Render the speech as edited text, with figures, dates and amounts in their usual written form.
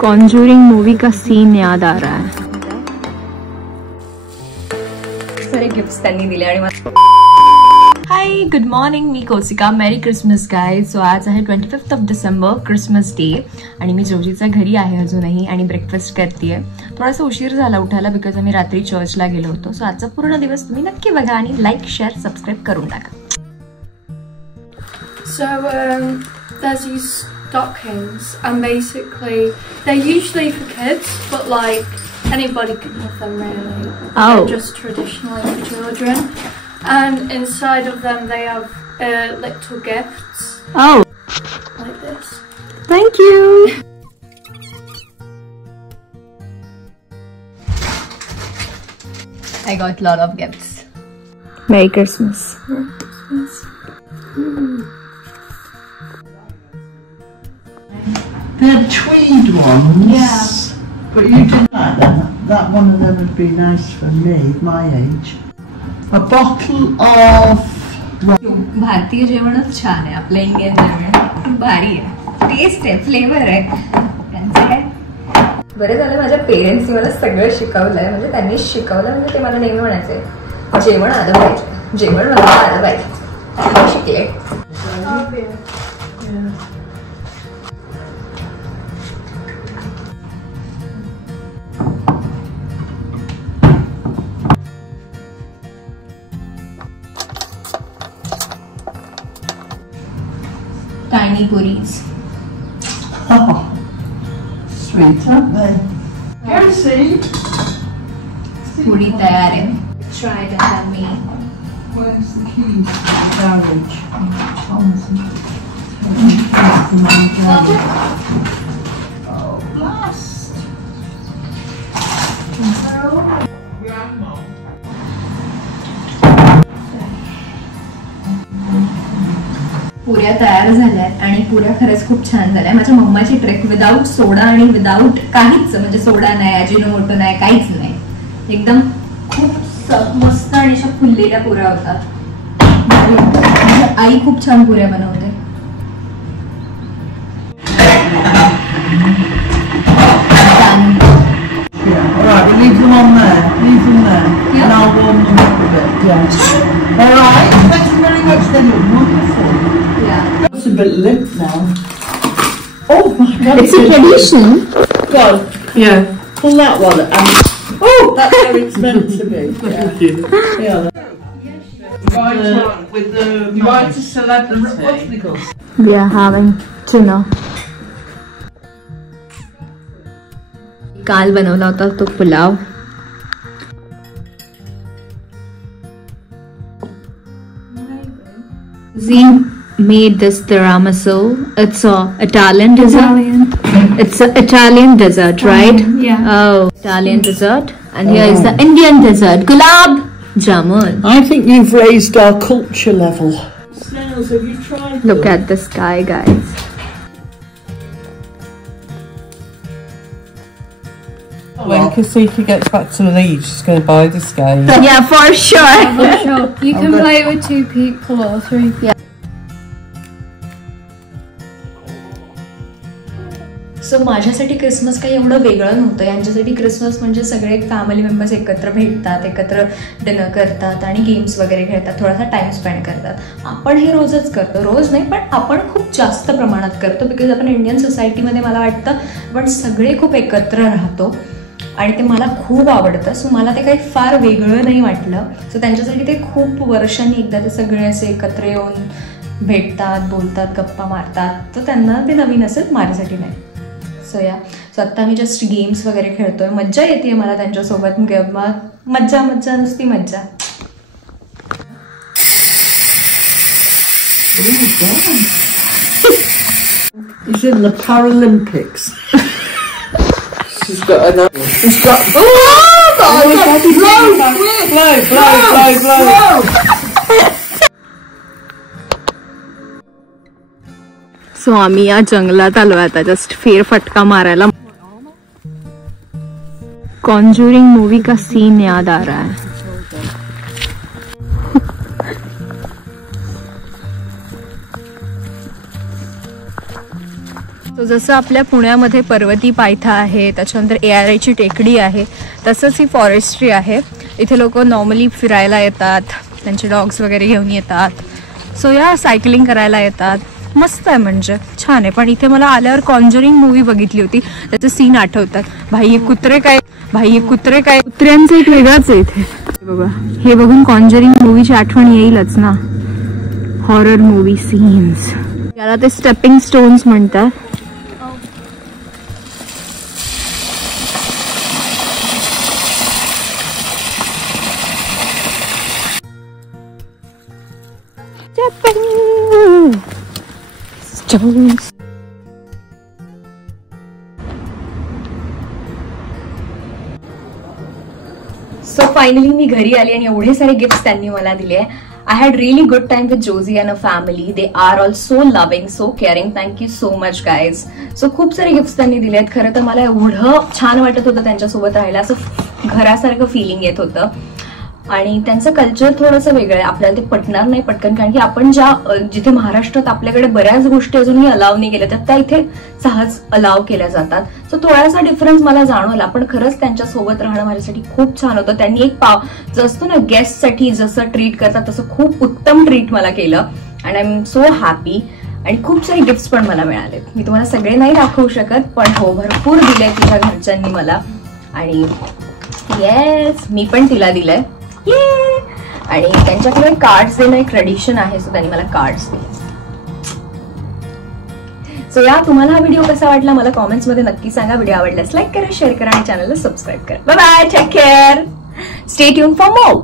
Conjuring movie का सीन याद आ रहा है. सारे गिफ्ट्स त्यांनी दिले आणि हाय गुड मॉर्निंग, मी कौशिका. Merry Christmas guys. सो आज आहे 25 ऑफ डिसेंबर, क्रिसमस डे, आणि मी जोजीच्या घरी आहे अजूनही आणि ब्रेकफास्ट करते. थोडासा उशीर झाला उठायला बिकॉज आम्ही रात्री चर्चला गेलो होतो. सो आजचा पूर्ण दिवस तुम्ही नक्की बघा आणि लाईक शेअर सबस्क्राईब करून टाका. So there's these stockings, and basically they're usually for kids, but like anybody can have them really. They're just traditionally for children, and inside of them they have little gifts. Oh, like this. Thank you. I got lot of gifts. Merry Christmas. They're tweed ones. Yeah. But you didn't like them. That one of them would be nice for me, my age. A bottle of... भारतीय जेवणच छान आहे. आपलं इंडियन जेवण खूप भारी आहे. टेस्ट आहे, फ्लेवर आहे. त्यांचं काय बरं झालं माझ्या पेरेंट्सनी मला सगळं शिकवलंय. म्हणजे त्यांनी शिकवलं म्हणजे ते मला नेहमी म्हणायचे जेवण आलं पाहिजे, जेवण मला आलं पाहिजे. शिकले. Tiny puris. Oh, sweet, aren't they? Go see. Puri तैयार है. Try it and tell me. Where's the keys to the garage? Oh, blast! पुऱ्या तयार झाल्यात आणि पुऱ्या खरंच खूप छान झाल्या. माझ्या मम्माची ट्रिक विदाऊट सोडा आणि विदाऊट काहीच, म्हणजे सोडा नाही, अजिनोमोटो नाही, काहीच नाही, एकदम खूप मस्त आणि अशा फुललेल्या पुऱ्या होतात. आई खूप छान पुऱ्या बनवते. Alright, we'll leave them on there. Leave them there. Yeah. And I'll warm them up a bit. Yeah. Alright, thank you very much. They look wonderful. Yeah. It's a bit limp now. Oh my god. It's a tradition. God. Yeah. Pull that one. Oh, that's how it's meant to be. Yeah. Yeah. With the right celebrity. We are having tuna. काल बनवला होता तो pulao. We made this tiramisu. It's a Italian dessert. It's an Italian dessert, right? Yeah. Oh, Italian dessert. And here is the Indian dessert, gulab jamun. I think you've raised our culture level. Snails, have you tried? Look at this guy, guys. When Kasika gets back to Leeds, she's going to buy this game. Yeah, for sure. For sure. You can play it with 2 people or 3 people. Yeah. सो माझ्यासाठी क्रिसमस काही एवढं वेगळं नव्हतं. यांच्यासाठी क्रिसमस म्हणजे सगळे family members एकत्र भेटतात, एकत्र डिनर करतात आणि गेम्स वगैरे खेळतात, थोडासा टाइम स्पेंड करतात. आपण हे रोजच करतो, रोज नाही पण आपण खूप जास्त प्रमाणात करतो बिकॉज आपण इंडियन सोसायटीमध्ये मला वाटतं आपण सगळे खूप एकत्र राहतो आणि ते मला खूप आवडतं. सो मला ते काही फार वेगळं नाही वाटलं. सो त्यांच्यासाठी ते खूप वर्षांनी एकदा ते सगळे असे एकत्र येऊन भेटतात, बोलतात, गप्पा मारतात. तर त्यांना ते नवीन असेल, माझ्यासाठी नाही. सो सो आत्ता मी जस्ट गेम्स वगैरे खेळतोय. मज्जा येते मला त्यांच्यासोबत. मज्जा मज्जा नुसती मज्जा. He's in the Paralympics. She's got another. He's got... Blow! सो आम्ही या जंगलात आलोय आता जस्ट फेरफटका मारायला. कॉन्जूरिंग मूवी का सीन याद आ रहा है. जसं आपल्या पुण्यामध्ये पर्वती पायथा आहे, त्याच्यानंतर ARIची टेकडी आहे, तसंच ही फॉरेस्ट्री आहे. इथे लोक नॉर्मली फिरायला येतात, त्यांचे डॉग्स वगैरे घेऊन येतात. सो या सायकलिंग करायला येतात. मस्त आहे, म्हणजे छान आहे. पण इथे मला आल्यावर कॉन्जरिंग मूवी बघितली होती, त्याचे सीन आठवतात. भाई हे कुत्रे काय, कुत्र्यांचं एक वेगळंच आहे इथे. बघा, हे बघून कॉन्जरिंग मूवीची आठवण येईलच ना. हॉरर मूवी सीन्स, याला ते स्टेपिंग स्टोन्स म्हणतात. सो फायनली मी घरी आली आणि एवढे सारे गिफ्ट्स त्यांनी मला दिले. I had really good time with Josie and her family. They are all so loving, so caring. Thank you so much, guys. So खूप सारे गिफ्ट्स त्यांनी दिलेत. खरं तर मला एवढं छान वाटत होतं त्यांच्यासोबत राहायला, असं घरासारखं फिलिंग येत होतं. आणि त्यांचं कल्चर थोडंसं वेगळं आहे, आपल्याला ते पटणार नाही पटकन, कारण की आपण जिथे महाराष्ट्रात आपल्याकडे बऱ्याच गोष्टी अजूनही अलाव नाही केल्या, त्या इथे सहज अलाव केल्या जातात. सो थोडासा डिफरन्स मला जाणवला, पण खरंच त्यांच्यासोबत राहणं माझ्यासाठी खूप छान होतं. त्यांनी एक जो असतो ना गेस्टसाठी जसं ट्रीट करतात तसं खूप उत्तम ट्रीट मला केलं. And I am so happy. आणि खूप सारे गिफ्ट्स पण मला मिळालेत. मी तुम्हाला सगळे नाही दाखवू शकत, पण हो, भरपूर दिले तुझ्या घरच्यांनी मला. आणि येस, मी पण तिला दिलंय. आणि त्यांच्याकडे कार्ड्स देणं एक ट्रेडिशन आहे, सो त्यांनी मला कार्ड्स दिले. सो तुम्हाला हा व्हिडिओ कसा वाटला मला कॉमेंट्स मध्ये नक्की सांगा. व्हिडिओ आवडल्यास लाईक करा, शेअर करा आणि चॅनलला सबस्क्राईब करा. Bye bye, take care, stay tune for more.